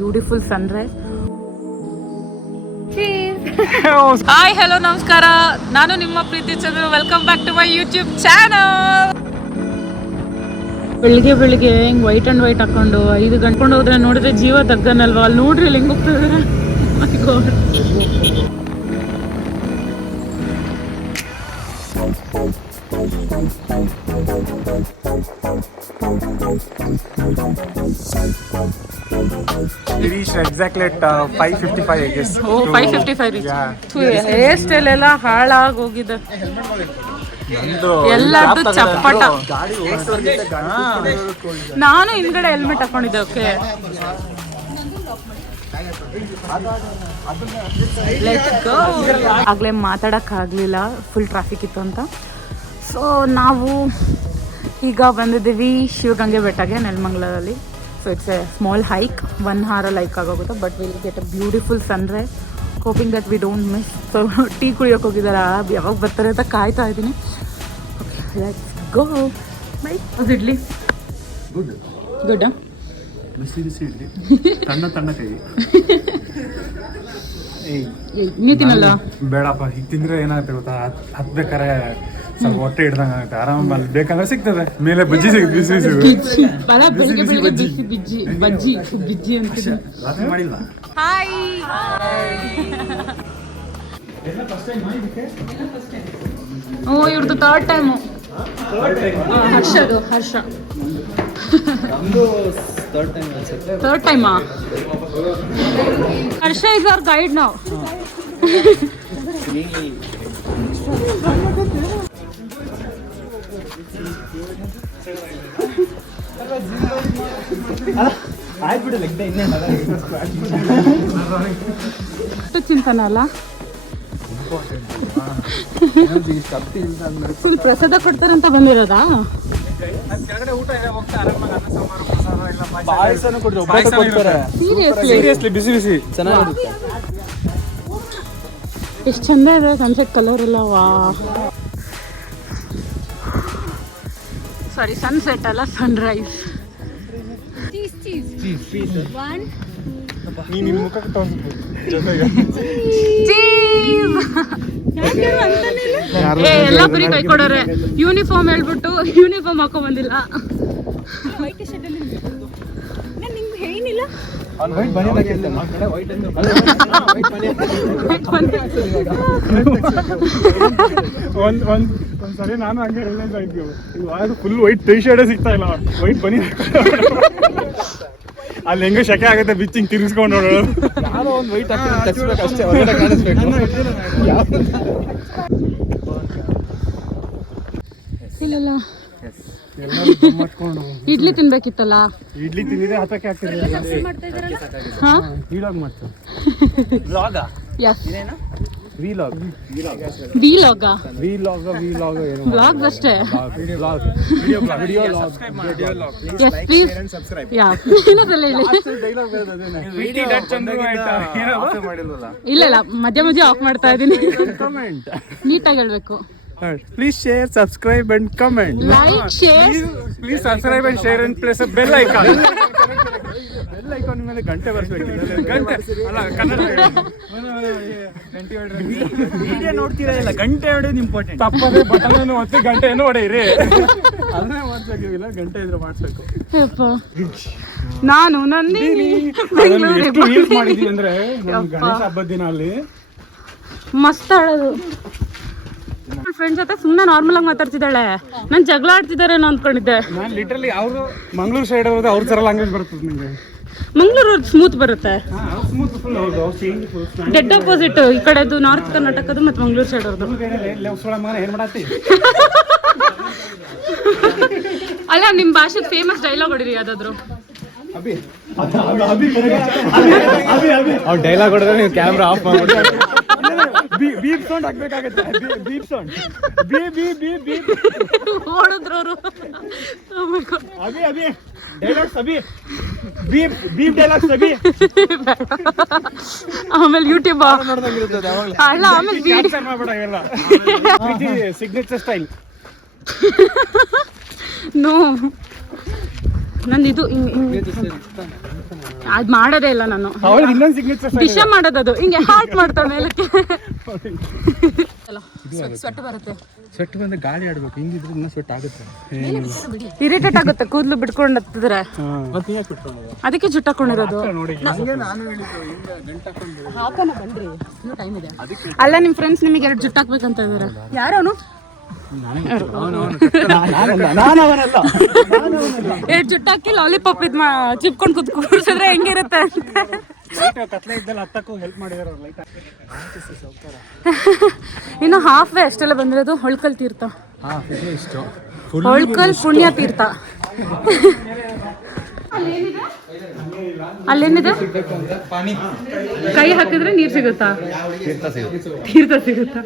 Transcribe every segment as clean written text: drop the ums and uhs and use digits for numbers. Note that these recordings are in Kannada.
Beautiful Sunrise. ಹಾಯ್ ಹಲೋ ನಮಸ್ಕಾರ, ನಾನು ನಿಮ್ಮ Preethi Chandru. Welcome back to my YouTube channel. ಬೆಳಿಗ್ಗೆ ಹಿಂಗ್ ವೈಟ್ ಅಂಡ್ ವೈಟ್ ಹಾಕೊಂಡು 5 ಗಂಟೆ ಹೋದ್ರೆ ನೋಡಿದ್ರೆ ಜೀವ ತಗ್ಗನಲ್ವಾ? ಅಲ್ಲಿ ನೋಡ್ರಿ ಇಲ್ಲಿ ಹೆಂಗ್ ಹೋಗ್ತಿದ್ರೆ. We reached exactly at 5:55, I guess. Oh, 5:55 reach. Hair style ಎಲ್ಲ ಹಾಳಾಗಿ ಹೋಗಿದೆ. ಎಲ್ಲದ್ದು ಚಪ್ಪಟ. ನಾನು ಹಿಂದ್ಗಡೆ ಹೆಲ್ಮೆಟ್ ಹಾಕೊಂಡಿದ್ದೆ. Okay, let's go. ಆಗ್ಲೇ ಮಾತಾಡೋಕ್ಕಾಗಲಿಲ್ಲ, ಫುಲ್ ಟ್ರಾಫಿಕ್ ಇತ್ತು ಅಂತ. ಸೊ ನಾವು ಈಗ ಬಂದಿದ್ದೀವಿ ಶಿವಗಂಗೆ ಬೆಟ್ಟಗೆ, ನೆಲಮಂಗಲದಲ್ಲಿ. So it's a small hike, 1 hour hike ಆಗೋಗುತ್ತೆ. But will get a beautiful sunrise. Hoping that we don't miss. So tea ಕುಡಿಯೋಕೆ ಹೋಗಿದ್ದಾರೆ, ಯಾವಾಗ ಬರ್ತಾರೆ ಅಂತ ಕಾಯ್ತಾ ಇದ್ದೀನಿ. Okay, let's go. Bye. Was idli good? ಬಿಸಿ ಇಡ್ಲಿ, ತಣ್ಣ ಕೈ. ನೀ ತಿನ್ನಲ್ಲ? ಬೇಡಪ್ಪ, ಈಗ ತಿಂದ್ರೆ ಏನಾಗುತ್ತೆ ಗೊತ್ತಾ, ಹತ್ಬೇಕಾರೆ ಸ್ವಲ್ಪ ಹೊಟ್ಟೆ ಹಿಡ್ದಂಗೆ ಆಗುತ್ತೆ. ಆರಾಮ ಅಲ್ಲಿ ಬೇಕಂದ್ರೆ ಸಿಗ್ತದೆ. ಮೇಲೆ ಬಜ್ಜಿ ಸಿಗುತ್ತೆ, ಬಿಸಿ ಬಜ್ಜಿ ಅಂತ ರಾತ್ರಿ ಮಾಡಿಲ್ಲ. ಹಾಯ್. ಓ, ಇವ್ರದ್ದು ಥರ್ಡ್ ಟೈಮು. ಹರ್ಷ ಥರ್ಡ್ ಟೈಮಾ? ಹರ್ಷ ಇಸ್ ಅವರ್ ಗೈಡ್ ನಾವು. ಚಿಂತನಲ್ಲ, ಫುಲ್ ಪ್ರಸಾದ ಕೊಡ್ತಾರಂತ ಬಂದಿರೋದಾ? ಸೀರಿಯಸ್ಲಿ ಬಿಸಿ ಚೆನ್ನಾಗಿರುತ್ತೆ. ಎಷ್ಟು ಚಂದ ಇದೆ ಸನ್ಸೆಟ್ ಕಲರ್ ಎಲ್ಲ. ವಾ, ಸಾರಿ, ಸನ್ಸೆಟ್ ಅಲ್ಲ, ಸನ್ರೈಸ್. ಎಲ್ಲ ಬರೀ ಕೈ ಕೊಡೋರೆ. ಯೂನಿಫಾರ್ಮ್ ಹೇಳ್ಬಿಟ್ಟು ಯೂನಿಫಾರ್ಮ್ ಹಾಕೋ ಬಂದಿಲ್ಲ. ಒಂದ್ಸರಿ ನಾನು ಹಂಗೆ ರಿಲೈಸ್ ಆಯ್ತು, ಫುಲ್ ವೈಟ್ ಟೀ ಶರ್ಟ್ ಸಿಗ್ತಾ ಇಲ್ಲ, ವೈಟ್ ಬನ್ನಿ. ಅಲ್ಲಿ ಹೆಂಗೋ ಶೆಕೆ ಆಗುತ್ತೆ, ಬಿಚ್ಚಿಂಗ್ ತಿರ್ಗಿಸ್ಕೊಂಡು ನೋಡೋದು. ಯಾರೋ ಒಂದು ವೈಟ್ ಹಾಕಿ ಅಷ್ಟೇ, ಹೊರಗಡೆ ಕಾಣಿಸ್ಬೇಕು. ಇಲ್ಲ, ಇಡ್ಲಿ ತಿನ್ಬೇಕಿತ್ತಲ್ಲ. ಇಡ್ಲಿ ತಿಂದಿದ್ರೆ ಹತ್ತಕ್ಕೆ ಆಗ್ತಿರಲಿಲ್ಲ. ವ್ಲಾಗ್ ಮಾಡ್ತಾರೆ. ವ್ಲಾಗ್ ಅಷ್ಟೇ. ಇಲ್ಲ, ಮಧ್ಯ ಆಫ್ ಮಾಡ್ತಾ ಇದ್ದೀನಿ. ನೀಟಾಗಿ ಹೇಳ್ಬೇಕು. Please share, subscribe and comment. Like, share. Please subscribe and share and press a bell icon. Bell icon ಮೇಲೆ ಗಂಟೆ ಬರ್ಬೇಕು. ಗಂಟೆ ಅಲ್ಲ, ಕನ್ನಡ ವಿಡಿಯೋ ನೋಡ್ತೀರಾ ಇಲ್ಲ, ಗಂಟೆ ಹೊಡೆಯೋದು ಇಂಪಾರ್ಟೆಂಟ್. ತಪ್ಪದೆ ಬಟನ್ ಒತ್ತಿ ಗಂಟೆಯನ್ನು ಹೊಡೆಯಿರಿ. ಅದನ್ನೇ ಮಾಡ್ಸಕ್ಕಿಲ್ಲ, ಗಂಟೆ ಇದ್ರೆ ಮಾಡಿಸ್ಬೇಕು. ನಾನು ನಂದಿನಿ ಎಷ್ಟು ರೀಲ್ಸ್ ಮಾಡಿದೀವಿ ಅಂದ್ರೆ ಗಣೇಶ ಹಬ್ಬದ ದಿನ ಅಲ್ಲಿ ಮಸ್ತ್ ಆಡೋದು. ಫ್ರೆಂಡ್ಸ್ ಜೊತೆ ಸುಮ್ಮನೆ ನಾರ್ಮಲ್ ಆಗಿ ಮಾತಾಡ್ತಿದ್ದಾಳೆ. ನಾನು ಜಗಳ ಆಡ್ತಿದ್ದಾರೆ ಅಂದ್ಕೊಂಡಿದ್ದೆ. ನಾನು ಲಿಟ್ರಲಿ ಅವರು ಮಂಗಳೂರು ಸೈಡ್ ಅವ್ರದ್ದು ಅವ್ರ ಥರ ಲ್ಯಾಂಗ್ವೇಜ್ ಬರ್ತದೆ ನಿಮಗೆ. ಮಂಗಳೂರು ಸ್ಮೂತ್ ಬರುತ್ತೆ, ಡೆಡ್ ಅಪೋಸಿಟ್. ಈ ಕಡೆದು ನಾರ್ತ್ ಕರ್ನಾಟಕದ್ದು ಮತ್ತು ಮಂಗಳೂರು ಸೈಡ್ ಅವ್ರದ್ದು. ಅಲ್ಲ, ನಿಮ್ಮ ಭಾಷೆ ಫೇಮಸ್ ಡೈಲಾಗ್ ಹೊಡಿರಿ ಯಾವ್ದಾದ್ರು. ಡೈಲಾಗ್ ಹೊಡೆದ್ರೆ ನೀವು ಕ್ಯಾಮ್ರಾ ಆಫ್ ಮಾಡ್ಬಿಟ್ಟು ಬೀಪ್ ಸೌಂಡ್ ಹಾಕ್ಬೇಕಾಗತ್ತೆ. ಬೀಪ್ ಸೌಂಡ್, ಬೀಪ್ ಓಡಿದ್ರು ಅವರು. ಡೈಲಾಗ್ಸ್ ಬೀಪ್ ಡೈಲಾಗ್ಸ್ ಆಮೇಲೆ ಯೂಟ್ಯೂಬ್ ಅಲ್ಲ, ಆಮೇಲೆ ಸಿಗ್ನೇಚರ್ ಸ್ಟೈಲ್. ನೋ, ನಂದು ಇದು ಅದು ಮಾಡೋದೇ ಇಲ್ಲ ನಾನು. ಅವಳಿಗೆ ಇನ್ನೊಂದು ಸಿಗ್ನೇಚರ್ ದಿಶಾ ಮಾಡೋದದು ಹಿಂಗೆ ಹಾರ್ಟ್ ಮಾಡ್ತಾಳೆ ಮೇಲಕ್ಕೆ. ಸ್ವೆಟ್ ಬರುತ್ತೆ. ಸ್ವೆಟ್ ಬಂದ್ರೆ ಗಾಳಿ ಆಡ್ಬೇಕು, ಹಿಂಗಿದ್ರೆ ಇನ್ನೂ ಸ್ವೆಟ್ ಆಗುತ್ತೆ. ಇರಿಟೇಟ್ ಆಗುತ್ತೆ ಕೂದಲು ಬಿಟ್ಕೊಂಡು ಹತ್ತಿದ್ರೆ. ಮತ್ತೆ ಯಾಕೆ ಬಿಟ್ಕೊಂಡು ಅದಕ್ಕೆ ಜುಟ್ಟು ಹಾಕೊಂಡಿರೋದು. ನೋಡಿ ಹಾಕೋಣ ಬನ್ರಿ, ಇನ್ನೂ ಟೈಮ್ ಇದೆ. ಅಲ್ಲ ನಿಮ್ಮ ಫ್ರೆಂಡ್ಸ್ ನಿಮಗೆ 2 ಜುಟ್ಟು ಹಾಕ್ಬೇಕಂತ ಇದ್ದಾರೆ. ಯಾರವನು? 2 ಜುಟ್ಟು ಹಾಕಿ ಲಾಲಿಪಾಪ್ ಇದು ಚಿಪ್ಕೊಂಡು ಕೂತ್ಕೊಂಡಿದ್ರೆ ಹೆಂಗಿರುತ್ತೆ ಅಂತ. ಕತ್ಲೆ ಇದ್ದಲ್ಲಿ ಹತ್ತಕ್ಕೂ ಹೆಲ್ಪ್ ಮಾಡಿದಾರೆ ಲೈಟ್. ಇನ್ನು ಹಾಫ್ ವೇ ಅಷ್ಟೆಲ್ಲ ಬಂದಿರೋದು. ಹೊಳ್ಕಲ್ ತೀರ್ಥ, ಹೊಳ್ಕಲ್ ಪುಣ್ಯ ತೀರ್ಥ. ಅಲ್ಲೇನಿದೆ? ಕೈ ಹಾಕಿದ್ರೆ ನೀರು ಸಿಗುತ್ತಾ? ತೀರ್ಥ ಸಿಗುತ್ತಾ?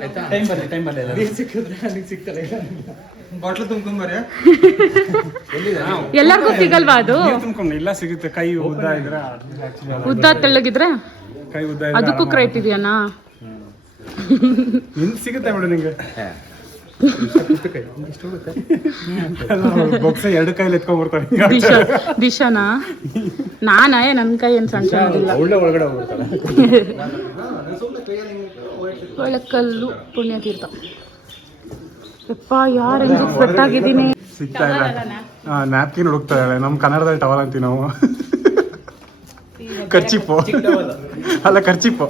ಎಲ್ಲರಿಗೂ ಸಿಗಲ್ವಾ ಅದು? ಎಲ್ಲ ಸಿಗುತ್ತೆ. ಕೈ ಉದ್ದ ಇದ್ರೆ, ಉದ್ದ ತೆಳ್ಳಗಿದ್ರೆ ಕೈ ಉದ್ದ ಅದಕ್ಕೂ ಕ್ರೈಟ್ ಇದೆಯಾ? ಸಿಗುತ್ತೆ ಮೇಡಮ್ ನಿಂಗೆ. ಬೊಕ್ಸ 2 ಕೈಲಿ ಎತ್ಕೊಂಡ್ಬರ್ತಾರೆ. ದಿಶಾನಾ? ನಾನಾ? ನನ್ನ ಕೈ ಏನು ಸಣ್ಣ ಸಣ್ಣದಿಲ್ಲ. ಒಳಗಡೆ ಹೋಗ್ಬಿಡ್ತಾರೆ. ಒಳಕಲ್ಲು ಪುಣ್ಯ ತೀರ್ಥ. ಯಪ್ಪ ಯಾರು ಸ್ವೆಟ್ ಆಗಿದ್ದೀನಿ. ಸಿಗ್ತಾ ಇಲ್ಲ. ನ್ಯಾಪ್ಕಿನ್ ಹುಡುಕ್ತಾ ಇದ್ದಾಳೆ. ನಮ್ಮ ಕನ್ನಡದಲ್ಲಿ ಟವಲ್ ಅಂತೀವಿ ನಾವು. ಖರ್ಚಿಪ್ಪು ಅಲ್ಲ, ಖರ್ಚಿಪ್ಪು.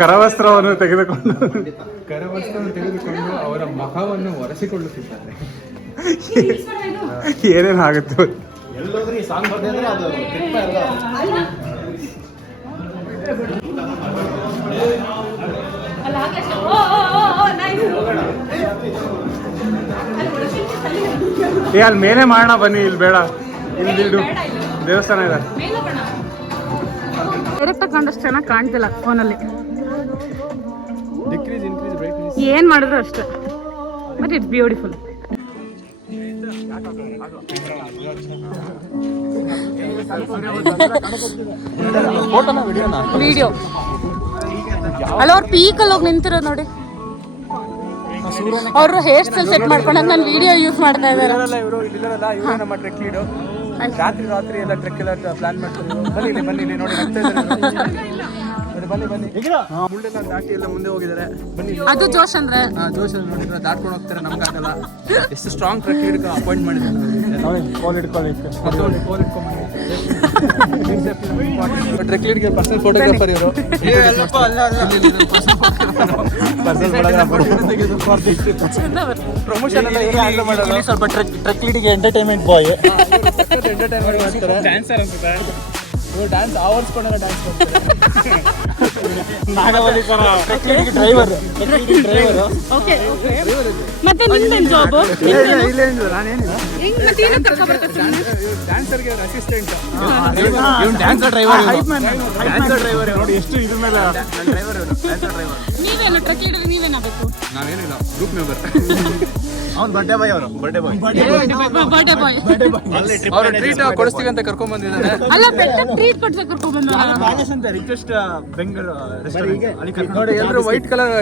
ಕರವಸ್ತ್ರವನ್ನು ತೆಗೆದುಕೊಂಡು ಅವರ ಮುಖವನ್ನು ಒರೆಸಿಕೊಳ್ಳುತ್ತಿದ್ದಾರೆ. ಏನೇನು ಆಗುತ್ತೆ? ಅಲ್ಲಿ ಮೇಲೆ ಮಾಡೋಣ ಬನ್ನಿ. ಇಲ್ಲಿ ಬೇಡ, ಇಲ್ಲಿ ದೇವಸ್ಥಾನ ಇದೆ. ಡೈರೆಕ್ಟ್ ಕಂಡಷ್ಟು ಚೆನ್ನಾಗಿ ಕಾಣ್ತಿಲ್ಲ ಫೋನಲ್ಲಿ. ಏನ್ ಮಾಡಿದ್ರು ಅಷ್ಟೇ, ಬಟ್ ಇಟ್ಸ್ ಬ್ಯೂಟಿಫುಲ್. ವಿಡಿಯೋ ಅಲ್ಲ, ಅವ್ರು ಪೀಕಲ್ಲಿ ಹೋಗಿ ನಿಂತಿರೋದು ನೋಡಿ. ಅವರು ಹೇರ್ ಸ್ಟೈಲ್ ಸೆಟ್ ಮಾಡ್ಕೊಂಡಾಗ ನಾನು ವಿಡಿಯೋ ಯೂಸ್ ಮಾಡ್ತಾ ಇದ್ದಾರೆ. ರಾತ್ರಿ ಎಲ್ಲ ಟ್ರೆಕ್ ಎಲ್ಲ ಪ್ಲಾನ್ ಮಾಡ್ಕೊಂಡು ಬನ್ನಿ ನೋಡಿ. ಮುಳ್ಳೆಲ್ಲ ದಾಟಿ ಎಲ್ಲ ಮುಂದೆ ಹೋಗಿದ್ದಾರೆ. ಬನ್ನಿ. ಅದು ಜೋಶ್ ಅಂದ್ರೆ ಜೋಶ್ ನೋಡಿದ್ರೆ ದಾಟ್ಕೊಂಡು ಹೋಗ್ತಾರೆ. ನಮ್ಗಾಗಲ್ಲ. ಎಷ್ಟು ಸ್ಟ್ರಾಂಗ್ ಟ್ರೆಕ್ ಲೀಡ್ ಅಪಾಯಿಂಟ್ ಮಾಡಿದ್ದಾರೆ. ಟ್ರೆಕ್ ಲೀಡ್ಗೆ ಪರ್ಸನಲ್ ಫೋಟೋಗ್ರಾಫರ್ ಇವರು. ಪ್ರಮೋಷನ್ ಎಲ್ಲ ಸ್ವಲ್ಪ ಟ್ರೆಕ್ ಲೀಡ್ಗೆ ಎಂಟರ್ಟೈನ್ಮೆಂಟ್ ಬಾಯ್. ಎಂಟರ್ಟೈನ್ಮೆಂಟ್ ಮಾಡ್ತಾರೆ. ಡ್ಯಾನ್ಸರ್ ಅನ್ಸುತ್ತೆ. ಡ್ಯಾನ್ಸ್ ಆವರ್ಸ್ಕೊಂಡಾಗ ಡ್ಯಾನ್ಸ್ ಮಾಡ್ತಾರೆ. ನಾಗವಲ್ಲಿ ಡ್ರೈವರ್. ಮತ್ತೆ ನಿಮ್ದೇನು ಜಾಬ್? ಡ್ಯಾನ್ಸರ್ಗೆ ಅಸಿಸ್ಟೆಂಟ್. ಡ್ಯಾನ್ಸರ್ ಡ್ರೈವರ್ ನೋಡಿ ಎಷ್ಟು ಇದ್ರ ಮೇಲೆ. ನೀವೇನು ಟ್ರಕ್ ಲೀಡರ್? ನೀವೇನಾಗಬೇಕು? ನಾವೇನಿಲ್ಲ, ಗ್ರೂಪ್ ಮೆಂಬರ್. ಅವ್ನು ಬರ್ಡೇ ಬಾಯ್. ಅವರು ಬರ್ಡೇ ಬಾಯ್. ಅವರು ಟ್ರೀಟ್ ಕೊಡಿಸ್ತೀವಿ ಅಂತ ಕರ್ಕೊಂಡ್ ಬಂದಿದ್ದಾರೆ. ಅಲ್ಲ, ಬೆಟ್ಟ ಟ್ರೀಟ್ ಕೊಡ್ಸಕ್ಕೆ ಕರ್ಕೊಂಡ್ ಬಂದ. ಅಂತ ರಿಕ್ವೆಸ್ಟ್ ಬೆಂಗಳೂರು ನೋಡಿ, ಎಲ್ಲರೂ ವೈಟ್ ಕಲರ್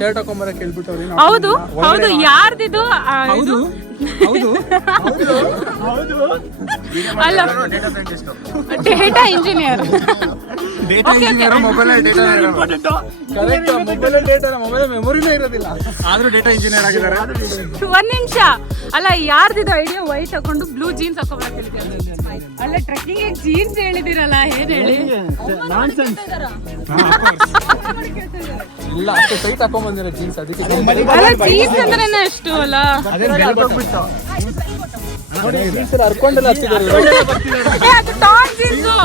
ಶರ್ಟ್ ಹಾಕೊಂಬರಕ್ಕೆ ಹೇಳ್ಬಿಟ್ಟವ್ರಿ. ಹೌದು ಹೌದು, ಯಾರ್ದಿದು? ಹೌದು ಅಲ್ಲ, data engineer. Mobile data mobile ಮೆಮೊರಿನೇ ಇರೋದಿಲ್ಲ, ಆದ್ರೂ ಡೇಟಾ ಇಂಜಿನಿಯರ್ ಆಗಿದ್ದಾರೆ. ಒಂದ್ ನಿಮಿಷ, ಅಲ್ಲ ಯಾರ್ದಿದು ಐಡಿಯಾ ವೈಟ್ ಹಾಕೊಂಡು ಬ್ಲೂ ಜೀನ್ಸ್ ಹಾಕೊಂಡ್ಬರಕ್ ಹೇಳಿದ್ಯಾ? ಅಲ್ಲ, ಟ್ರೆಕ್ಕಿಂಗ್ ಜೀನ್ಸ್ ಹೇಳಿದಿರಲ್ಲ, ಏನ್ ಹೇಳಿ? ಇಲ್ಲ, ಅಷ್ಟು ಟೈಟ್ ಹಾಕೊಂಡ್ ಬಂದಿರೋ ಜೀನ್ಸ್. ಅದಕ್ಕೆ ಅಲ್ಲ, ಜೀನ್ಸ್ ಅಂದ್ರೆ ಎಷ್ಟು ಅಲ್ಲ? ಹರ್ಕೊಂಡೆಲ್ಲ ಅದು ಟಾಪ್ ಜೀನ್ಸು.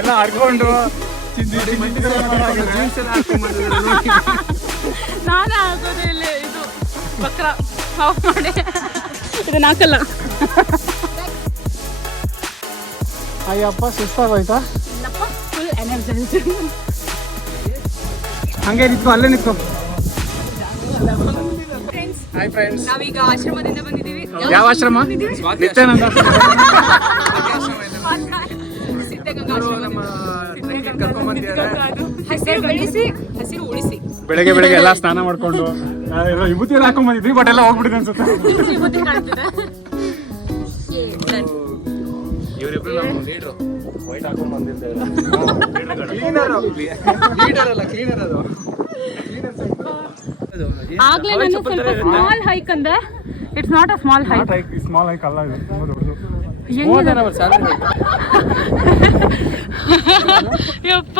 ಎಲ್ಲ ಹರ್ಕೊಂಡು ನಾನೇ ಹಾಕೋದು ಇಲ್ಲಿ ಇದು ಬಕ್ರ ಆಫ್ ಮಾಡಿ. ಇದನ್ನ ಹಾಕಲ್ಲ. ಅಯ್ಯಪ್ಪ, ಸುಸ್ತಾಗೋಯ್ತಾ? Full energy. ಹಂಗೆ ನಿಂತ್ಕೊ, ಅಲ್ಲೇ ನಿಂತ್ಕೊ. ಹಾಯ್ ಫ್ರೆಂಡ್ಸ್, ನಾವೀಗ ಆಶ್ರಮದಿಂದ ಬಂದಿದ್ದೀವಿ. ಯಾವ ಆಶ್ರಮ? ನಿತ್ಯಾನಂದ ಹಸಿರು ಬೆಳೆಸಿ ಹಸಿರು ಉಳಿಸಿ. ಬೆಳಗ್ಗೆ ಎಲ್ಲ ಸ್ನಾನ ಮಾಡ್ಕೊಂಡು ವಿಭೂತಿ ಎಲ್ಲ ಹಾಕೊಂಡ್ ಬಂದಿದ್ವಿ ಬಟ್ ಎಲ್ಲ ಹೋಗ್ಬಿಟ್ಟಿದೆ ಅನ್ಸುತ್ತೆ. ವಿಭೂತಿ ಕಾಣ್ತಿದೆ. ಇವರಿಬ್ರು ನಮ್ಮ ಲೀಡರ್ ವೈಟ್ ಹಾಕೊಂಡ್ ಬಂದಿದ್ದೇವೆ. ಕ್ಲೀನರ್ ಅದು. ಆಗ್ಲೇ ನಾನು ಸ್ವಲ್ಪ ಸ್ಮಾಲ್ ಹೈಕ್ ಅಂದೆ. It's not a small hike. Small hike ಅಲ್ಲ ಇದು, ತುಂಬಾ ದೊಡ್ಡದು. ಯಪ್ಪ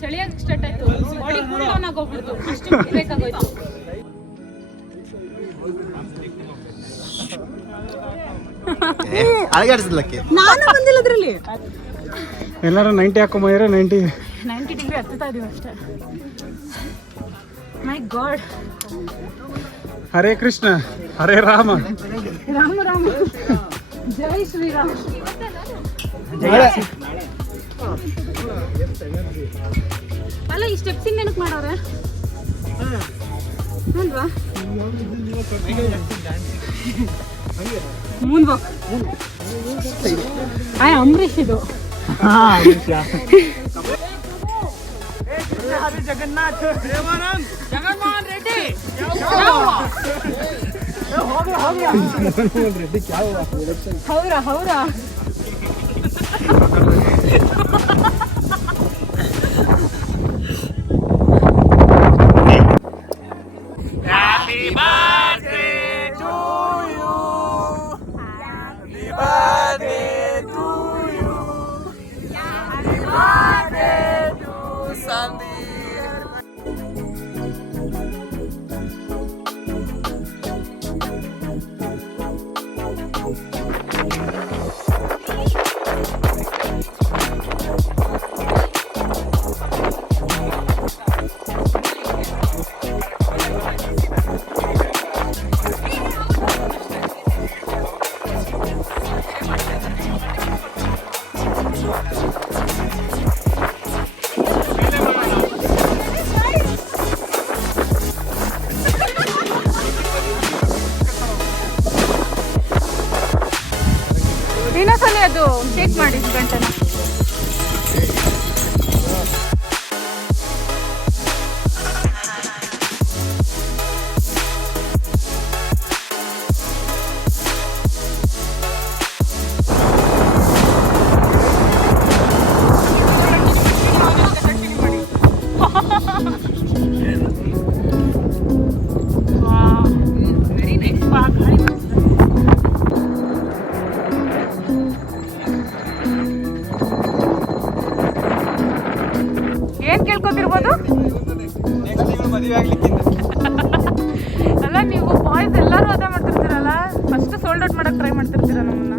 ಚಳಿಯಾಗಿ ಸ್ಟಾರ್ಟ್ ಆಯ್ತು. ಬಾಡಿ ಕೂಲ್ ಡೌನ್ ಆಗೋಗ್ಬಿಡ್ತು. ಅಷ್ಟು ಬೇಕಾಗೋಯ್ತು. ಅಳಗಾಡಿಸ್ಲಕ್ಕೆ ನಾನು ಬಂದಿಲ್ಲ ಅದ್ರಲ್ಲಿ. ಎಲ್ಲರೂ 90 ಹಾಕೊಂಬಂದ್ರೆ 90 ಡಿಗ್ರಿ ಹತ್ತುತ್ತಾ ಇದೀವಿ ಅಷ್ಟೇ. ಮೈ ಗಾಡ್. ಹರೇ ಕೃಷ್ಣ ಹರೇ ರಾಮ ರಾಮ ರಾಮ ಜೈ ಶ್ರೀರಾಮ್. ಅಲ್ಲ ಈ ಸ್ಟೆಪ್ಸ್ ಏನಕ್ಕೆ ಮಾಡೋರೆ ಅಲ್ವಾ? Moon walk. ಅಂಬರೀಷ್ ಇದು. Jagannath Jaganmohan Reddy Howrah Howrah. Happy birthday to you. Happy birthday to you. Happy birthday to Sandeep. ಇನ್ನೊಂದ್ಸಲ ಅದು ಶೇಕ್ ಮಾಡಿ ಗಂಟನ. ಏನ್ ಕೇಳ್ಕೊತಿರ್ಬೋದು? ಅಲ್ಲ ನೀವು ಬಾಯ್ಸ್ ಎಲ್ಲರೂ ಅದೇ ಮಾಡ್ತಿರ್ತೀರಲ್ಲ, ಫಸ್ಟ್ ಸೋಲ್ಡ್ ಔಟ್ ಮಾಡಕ್ ಟ್ರೈ ಮಾಡ್ತಿರ್ತೀರ ನಮ್ಮನ್ನ.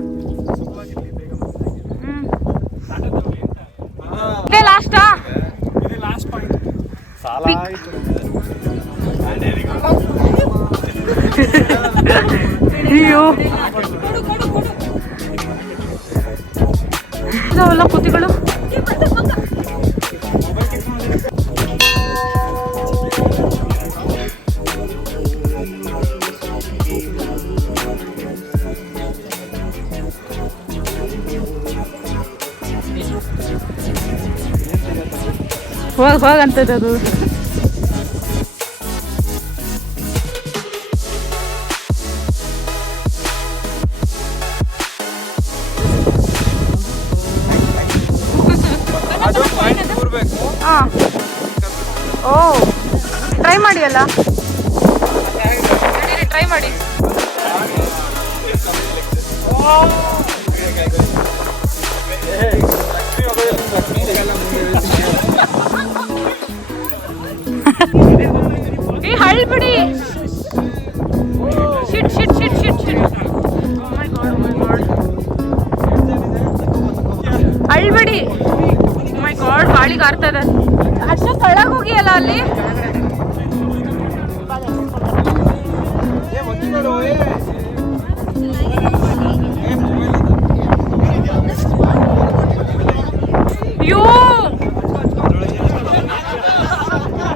ಇದೇ ಲಾಸ್ಟಾ? ಅಯ್ಯೋ ಇದಾವಲ್ಲ ಕುತಿಗಳು. ಹೋಗಂತದ್ದು ಅದು. ಹಾಂ ಓ ಟ್ರೈ ಮಾಡಿ ಅಲ್ಲ, ಟ್ರೈ ಮಾಡಿ. ಈ ಹಳ್ಳಿ ಬಿಡಿ. ಶಿಟ್ ಶಿಟ್ ಶಿಟ್ ಶಿಟ್ ಶಿಟ್. ಅಳ್ಬಿಡಿ. ಮೈ ಗಾಡ್ ಗಾಳಿಗೆ ಆರ್ತದೆ. ಅಷ್ಟು ತಳಗ್ ಹೋಗಿಯಲ್ಲ ಅಲ್ಲಿ. ಅಯ್ಯೋ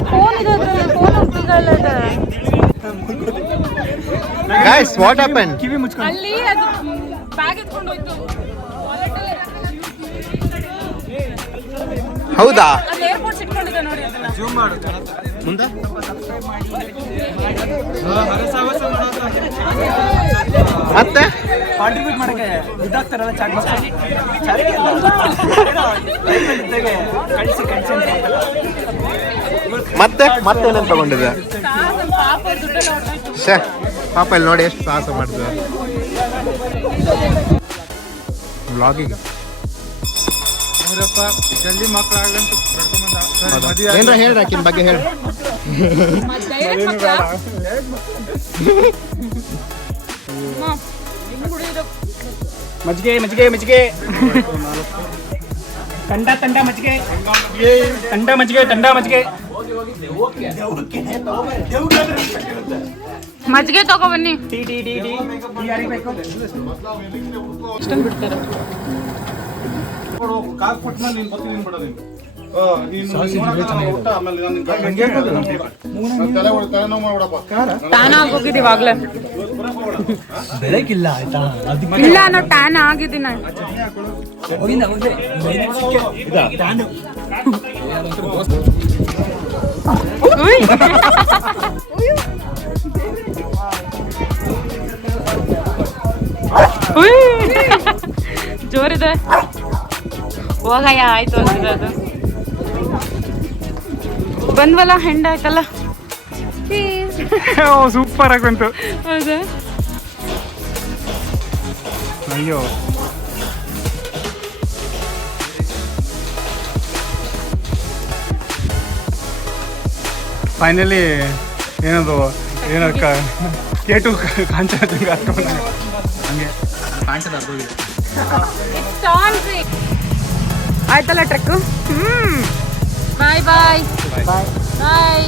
ಫೋನ್ ಇದೆ ಅದ್ರಲ್ಲಿ, ಫೋನ್ ಹೋಗ್ತಿಗಲ್ಲ ಇದೆ. Guys, what happened? ಕಿವಿ ಮುಚ್ಕೊಂಡು ಅಲ್ಲಿ ಅದು ಬ್ಯಾಗ್ ಎತ್ಕೊಂಡು ಹೋಯ್ತು. ಹೌದಾ? ಏರ್ಪೋರ್ಟ್ಸ್ ಇಟ್ಕೊಂಡಿದ್ದೆ ನೋಡಿ ಅದನ್ನ. ಜೂಮ್ ಮಾಡು ಮುಂದೆ ಮತ್ತೆ ಕಾಂಟ್ರಿಬ್ಯೂಟ್ ಮಾಡಕ್ಕೆ ಇದಾಗ್ತಾರಲ್ಲ ಚಾಟ್ ಕಳಿಸಿ ಮತ್ತೆ ಮತ್ತೇನೇನು ತಗೊಂಡಿದೆ? ಪಾಪ ದುಡ್ಡೆಲ್ಲ ಹೊರ್ಟೋಯ್ತು. ಶೇ ಪಾಪ ಇಲ್ಲಿ ನೋಡಿ ಎಷ್ಟು ಸಾಹಸ ಮಾಡ್ತದೆ ವ್ಲಾಗಿಗೆ. ಜಲ್ದಿ ಮಕ್ಕಳಾಗಂತ ಏನ್ರ ಹೇಳ್ರಿ ಆಕಿನ ಬಗ್ಗೆ ಹೇಳಿ. ಮಜ್ಜಿಗೆ ಮಜ್ಜಿಗೆ ಮಜ್ಜಿಗೆ ತಂಡ ತಂಡ ಮಜ್ಜಿಗೆ ತಂಡ ಮಜ್ಜಿಗೆ ತಂಡ ಮಜ್ಜಿಗೆ ಮಜ್ಜಿಗೆ ತಗೋ ಬನ್ನಿ. ಟೀ ಟೀ ಟೀ ಟೀ ಯಾರಿಗೆ ಬೇಕು? ಇಷ್ಟೊಂದು ಬಿಡ್ತಾರೆ. ಟ್ಯಾನ್ ಆಗೋಗಿದ್ದು ಇವಾಗ್ಲೇ. ಬೆಳಕಿಲ್ಲ ಆಯ್ತಾ? ಇಲ್ಲ ನಾವು ಟ್ಯಾನ್ ಆಗಿದ್ದೀನಿ. ಜೋರಿದೆ. ಹೋಗಯ್ಯ ಆಯ್ತು ಅಂತಿದೆ ಅದು. ಬಂದ್ವಲ್ಲ ಹೆಂಡ ಆಯ್ತಲ್ಲ. ಸೂಪರ್ ಆಗಿ ಬಂತು. ಹೌದಾ? ಅಯ್ಯೋ ಫೈನಲಿ ಏನದು ಕೇಟು ಕಾಂಚನ ಹಂಗೆ ಕಾಂಚನ ಆಯ್ತಲ್ಲ ಟ್ರೆಕ್. ಬಾಯ್ ಬಾಯ್ ಬಾಯ್.